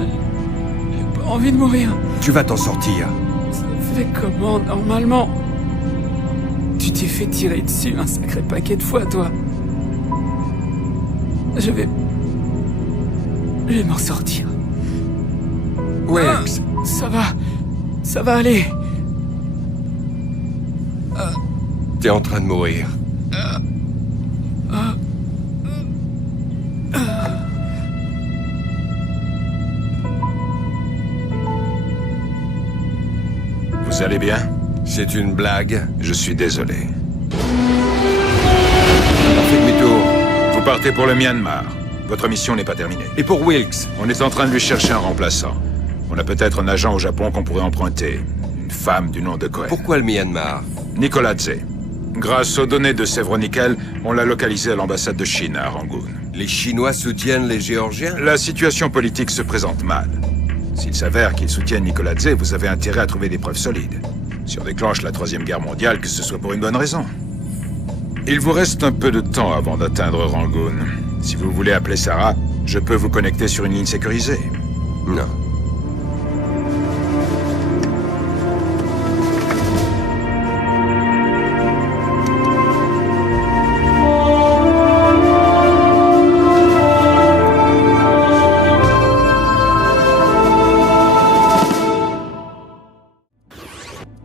J'ai pas envie de mourir. Tu vas t'en sortir. Ça fait comment, normalement? Tu t'es fait tirer dessus un sacré paquet de fois, toi. Je vais m'en sortir. Wilkes, Ça va aller. t'es en train de mourir. Vous allez bien? C'est une blague. Je suis désolé. On fait demi-tour. Vous partez pour le Myanmar. Votre mission n'est pas terminée. Et pour Wilkes? On est en train de lui chercher un remplaçant. On a peut-être un agent au Japon qu'on pourrait emprunter. Une femme du nom de Cohen. Pourquoi le Myanmar? Nicoladze. Grâce aux données de Sévronickel, on l'a localisé à l'ambassade de Chine à Rangoon. Les Chinois soutiennent les Géorgiens? La situation politique se présente mal. S'il s'avère qu'ils soutiennent Nicoladze, vous avez intérêt à trouver des preuves solides. Si on déclenche la Troisième Guerre mondiale, que ce soit pour une bonne raison. Il vous reste un peu de temps avant d'atteindre Rangoon. Si vous voulez appeler Sarah, je peux vous connecter sur une ligne sécurisée. Non.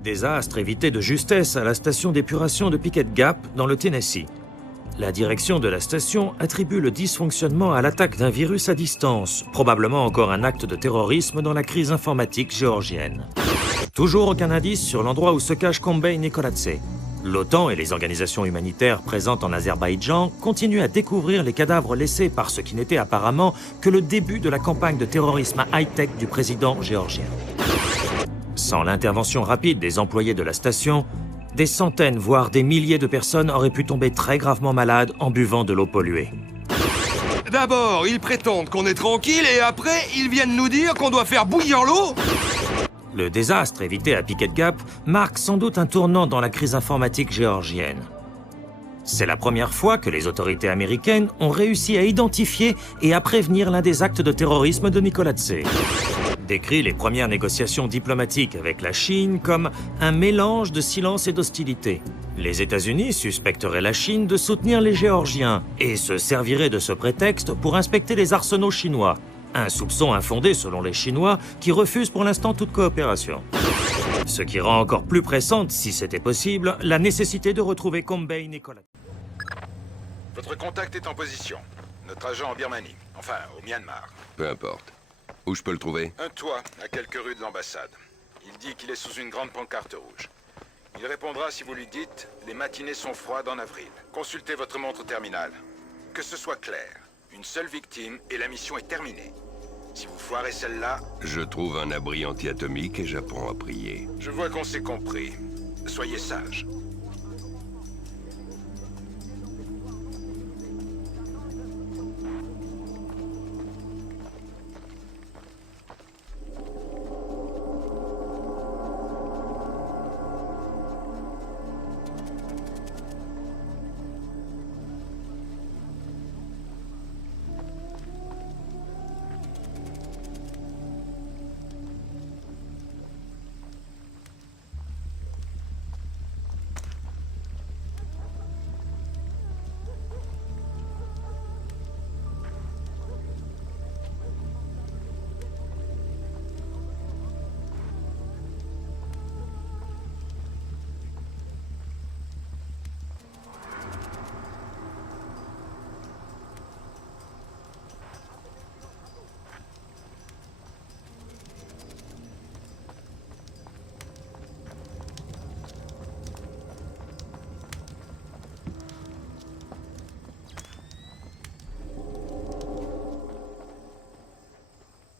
Désastre évité de justesse à la station d'épuration de Picket Gap, dans le Tennessee. La direction de la station attribue le dysfonctionnement à l'attaque d'un virus à distance, probablement encore un acte de terrorisme dans la crise informatique géorgienne. Toujours aucun indice sur l'endroit où se cache Kombay Nicoladze. L'OTAN et les organisations humanitaires présentes en Azerbaïdjan continuent à découvrir les cadavres laissés par ce qui n'était apparemment que le début de la campagne de terrorisme high-tech du président géorgien. Sans l'intervention rapide des employés de la station, des centaines, voire des milliers de personnes auraient pu tomber très gravement malades en buvant de l'eau polluée. D'abord, ils prétendent qu'on est tranquille et après, ils viennent nous dire qu'on doit faire bouillir l'eau. Le désastre évité à Picket Gap marque sans doute un tournant dans la crise informatique géorgienne. C'est la première fois que les autorités américaines ont réussi à identifier et à prévenir l'un des actes de terrorisme de Nicoladze. Décrit les premières négociations diplomatiques avec la Chine comme un mélange de silence et d'hostilité. Les États-Unis suspecteraient la Chine de soutenir les Géorgiens et se serviraient de ce prétexte pour inspecter les arsenaux chinois. Un soupçon infondé selon les Chinois qui refusent pour l'instant toute coopération. Ce qui rend encore plus pressante, si c'était possible, la nécessité de retrouver Kombay Nicoladze. Votre contact est en position. Notre agent en Birmanie. Enfin, au Myanmar. Peu importe. Où je peux le trouver? Un toit, à quelques rues de l'ambassade. Il dit qu'il est sous une grande pancarte rouge. Il répondra si vous lui dites « Les matinées sont froides en avril. Consultez votre montre terminale. » Que ce soit clair. Une seule victime et la mission est terminée. Si vous foirez celle-là... Je trouve un abri anti-atomique et j'apprends à prier. Je vois qu'on s'est compris. Soyez sage.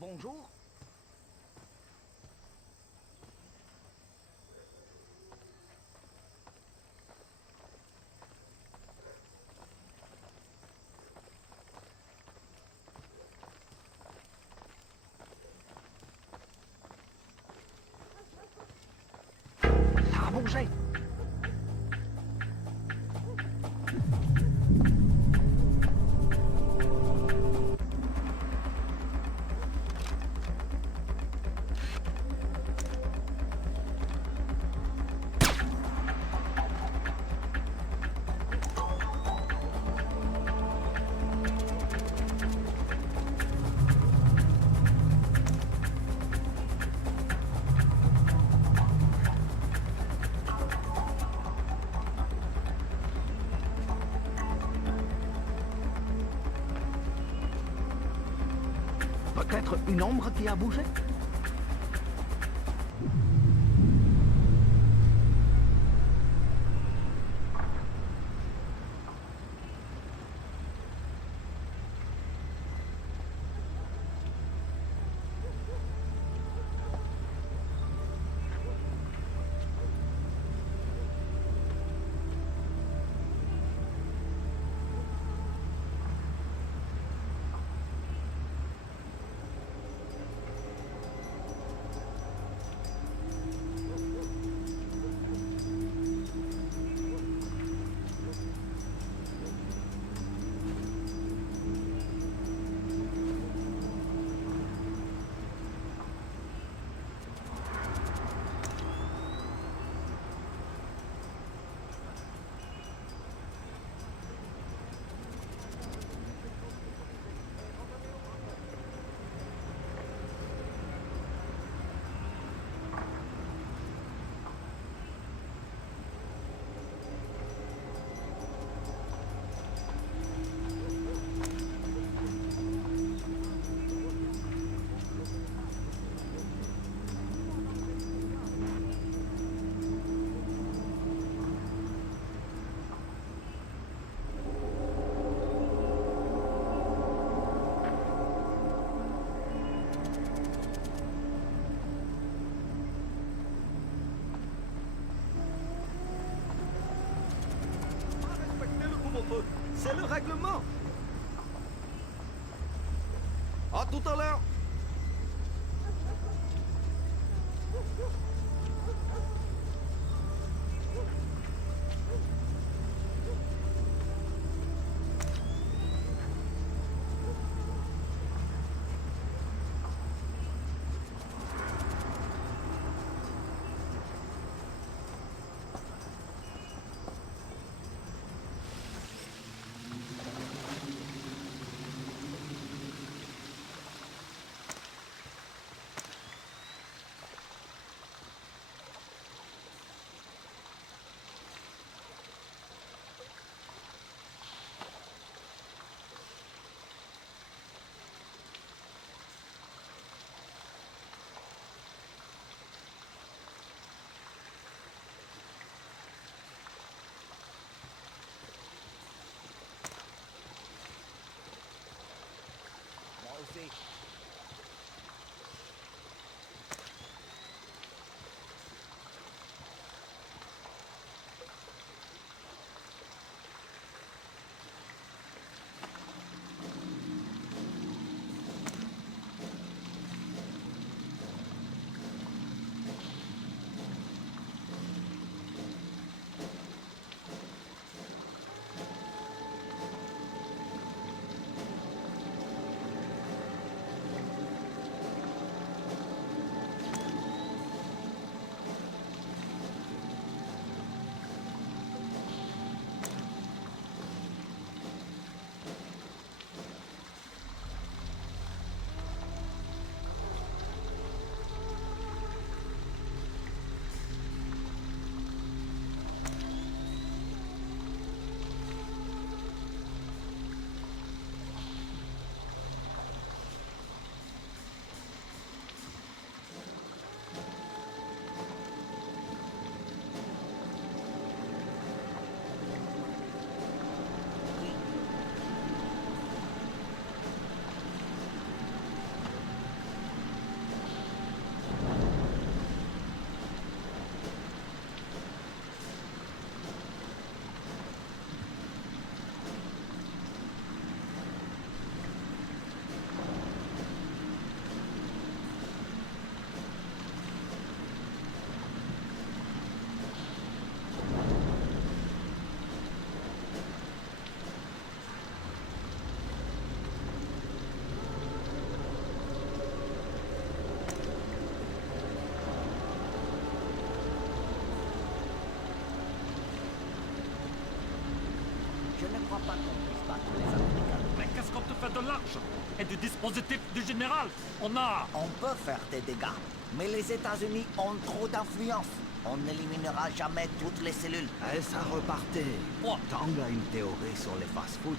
Bonjour. Ça a bougé. peut-être une ombre qui a bougé? C'est le règlement. À tout à l'heure. Moi aussi. Je ne crois pas qu'on puisse battre les Américains. Mais qu'est-ce qu'on te fait de l'arche et du dispositif du général? On peut faire des dégâts, mais les États-Unis ont trop d'influence. On n'éliminera jamais toutes les cellules. Et ça repartait. Quoi? Tang a une théorie sur les fast-foods.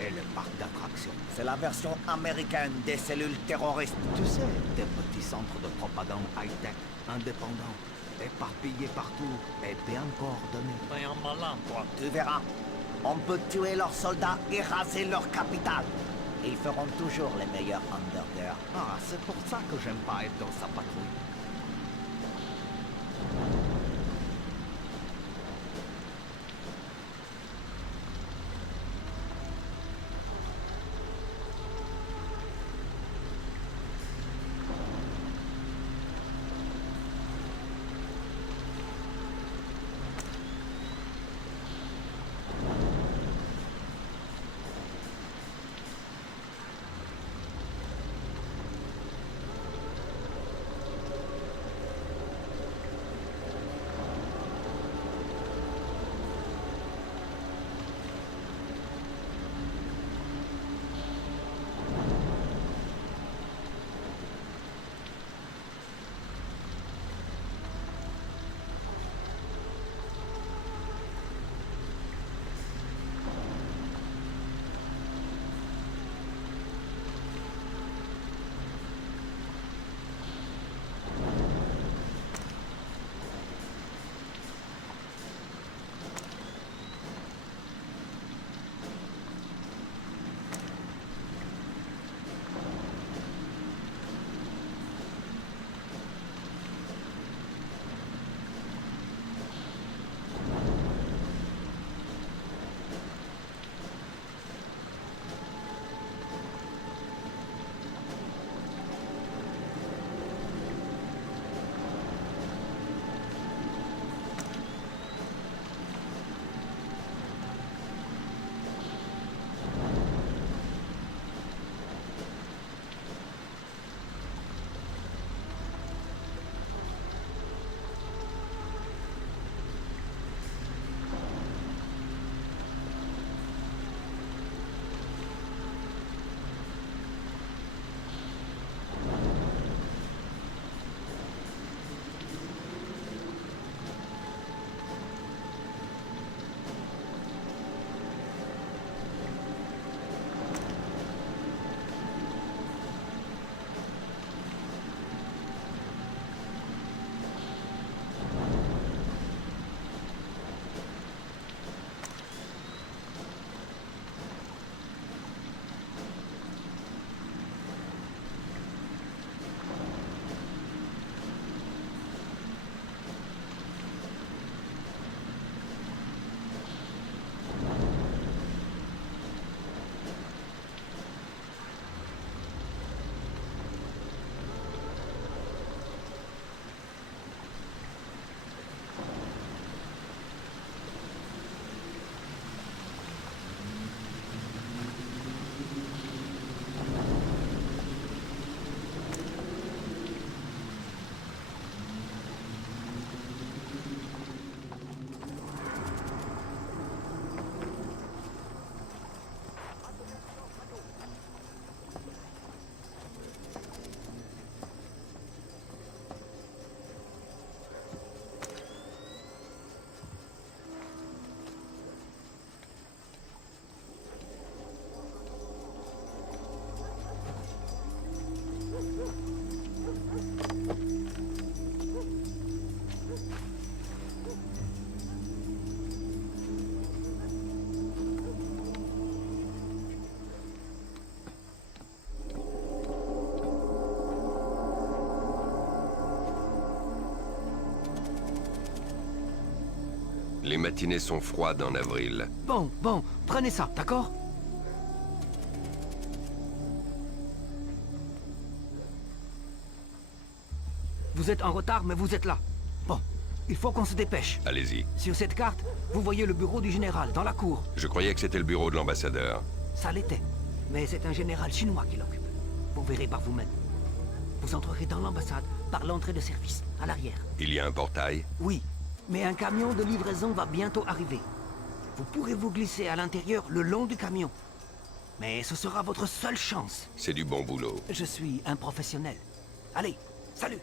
et le parc d'attractions. C'est la version américaine des cellules terroristes. Tu sais, des petits centres de propagande high-tech, indépendants, éparpillés partout et bien coordonnés. T'es un malin, toi. Tu verras. On peut tuer leurs soldats et raser leur capitale. Ils feront toujours les meilleurs hamburgers. Ah, c'est pour ça que j'aime pas être dans sa patrouille. Les matinées sont froides en avril. Bon, prenez ça, d'accord? Vous êtes en retard, mais vous êtes là. Bon, il faut qu'on se dépêche. Allez-y. Sur cette carte, vous voyez le bureau du général, dans la cour. Je croyais que c'était le bureau de l'ambassadeur. Ça l'était. Mais c'est un général chinois qui l'occupe. Vous verrez par vous-même. Vous entrerez dans l'ambassade par l'entrée de service, à l'arrière. Il y a un portail? Oui, mais un camion de livraison va bientôt arriver. Vous pourrez vous glisser à l'intérieur le long du camion. Mais ce sera votre seule chance. C'est du bon boulot. Je suis un professionnel. Allez, salut!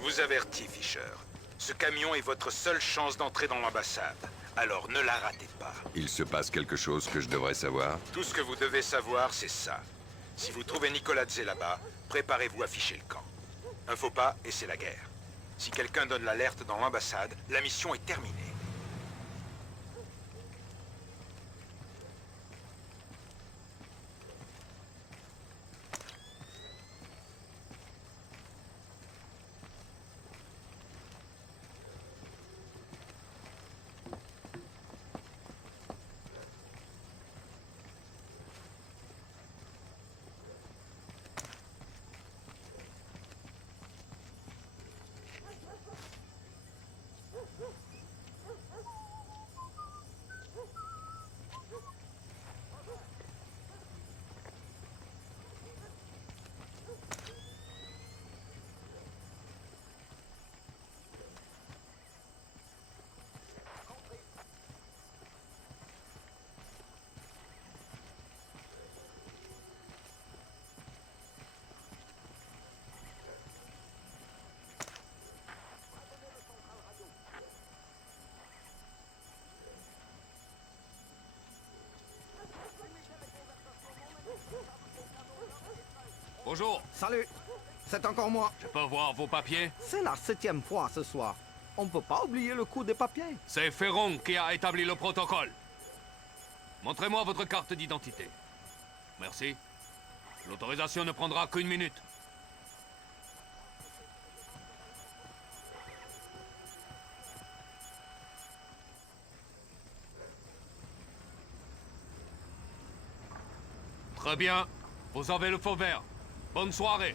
vous avertis, Fisher. Ce camion est votre seule chance d'entrer dans l'ambassade. Alors ne la ratez pas. Il se passe quelque chose que je devrais savoir? Tout ce que vous devez savoir, c'est ça. Si vous trouvez Nicoladze là-bas, préparez-vous à ficher le camp. Un faux pas et c'est la guerre. Si quelqu'un donne l'alerte dans l'ambassade, la mission est terminée. Bonjour, Salut. C'est encore moi. je peux voir vos papiers? C'est la 7e fois ce soir. On ne peut pas oublier le coup des papiers. C'est Ferron qui a établi le protocole. Montrez-moi votre carte d'identité. Merci. L'autorisation ne prendra qu'une minute. Très bien. Vous avez le feu vert. Bonne soirée.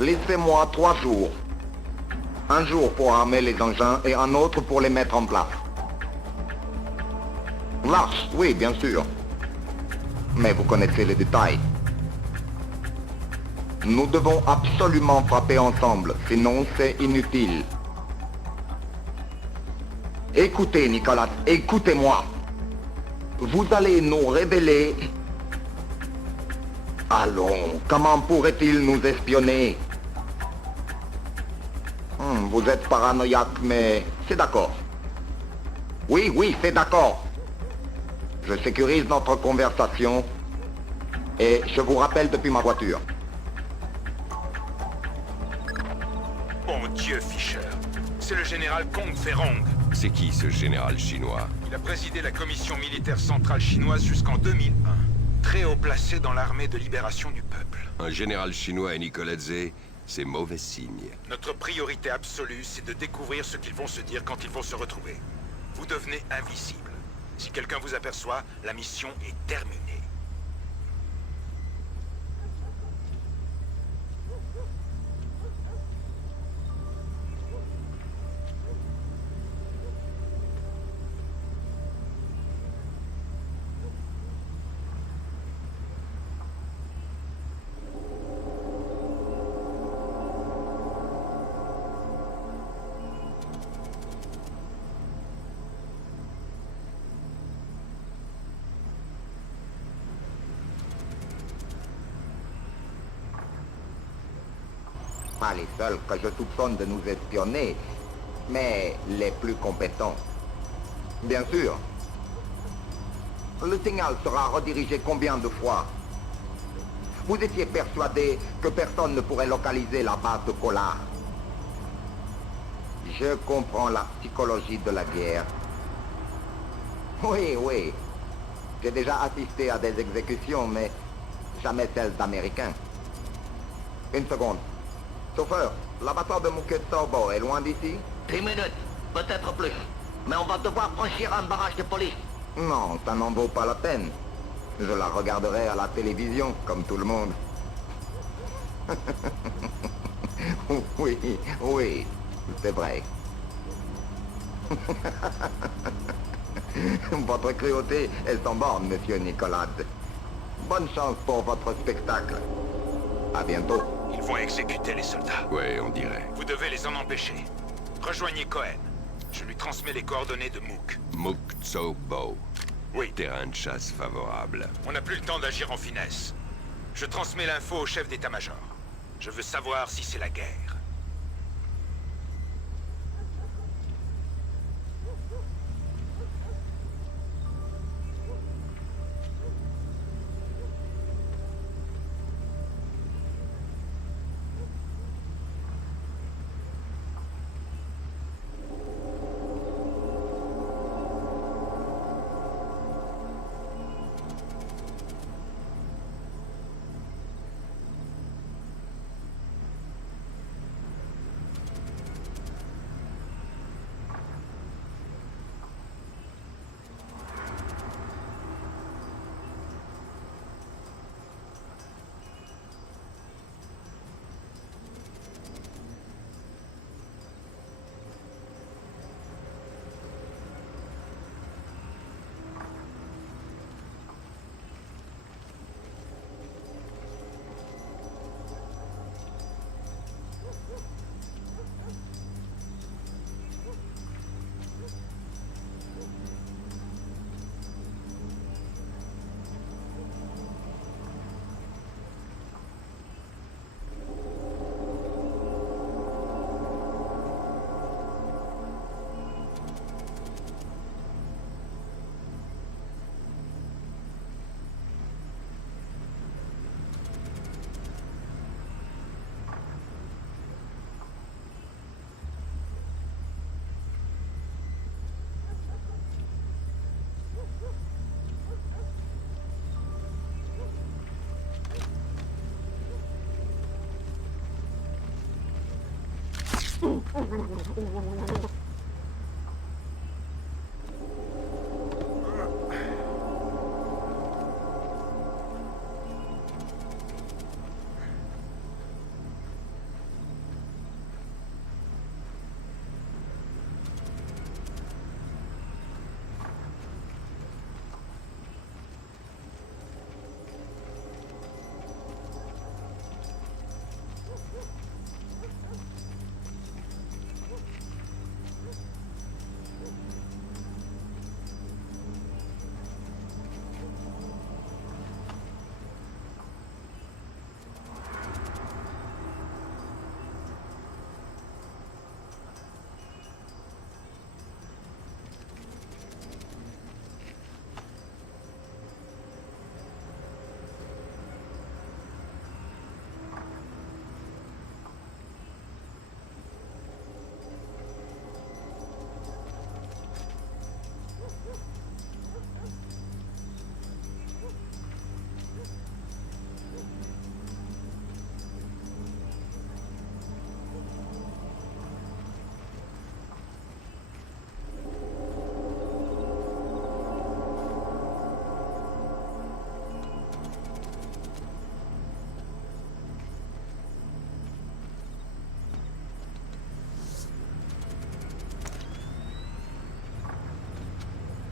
Laissez-moi 3 jours. Un jour pour armer les engins et un autre pour les mettre en place. Marche, oui, bien sûr. Mais vous connaissez les détails. Nous devons absolument frapper ensemble, sinon c'est inutile. Écoutez, Nicolas, écoutez-moi. Vous allez nous révéler... Allons, comment pourrait-il nous espionner? Vous êtes paranoïaque, mais c'est d'accord. Oui, oui, c'est d'accord. Je sécurise notre conversation et je vous rappelle depuis ma voiture. Bon Dieu, Fisher. C'est le général Kong Ferrong. C'est qui ce général chinois? Il a présidé la commission militaire centrale chinoise jusqu'en 2001. Très haut placé dans l'armée de libération du peuple. Un général chinois et Nicoladze, c'est mauvais signe. Notre priorité absolue, c'est de découvrir ce qu'ils vont se dire quand ils vont se retrouver. Vous devenez invisible. Si quelqu'un vous aperçoit, la mission est terminée. Pas les seuls que je soupçonne de nous espionner, mais les plus compétents. Bien sûr. Le signal sera redirigé combien de fois? Vous étiez persuadé que personne ne pourrait localiser la base de Collard. Je comprends la psychologie de la guerre. Oui, oui. J'ai déjà assisté à des exécutions, mais jamais celles d'Américains. Une seconde. Chauffeur, l'abattoir de Muketsobo est loin d'ici? 10 minutes, peut-être plus. Mais on va devoir franchir un barrage de police. Non, ça n'en vaut pas la peine. Je la regarderai à la télévision, comme tout le monde. Oui, oui, c'est vrai. Votre cruauté est sans borne, monsieur Nicolas. Bonne chance pour votre spectacle. À bientôt. Ils vont exécuter les soldats. Ouais, on dirait. Vous devez les en empêcher. Rejoignez Cohen. Je lui transmets les coordonnées de Mook. Muketsobo. Oui. Terrain de chasse favorable. On n'a plus le temps d'agir en finesse. Je transmets l'info au chef d'état-major. Je veux savoir si c'est la guerre.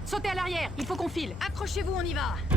Sautez à l'arrière, il faut qu'on file. Accrochez-vous, on y va.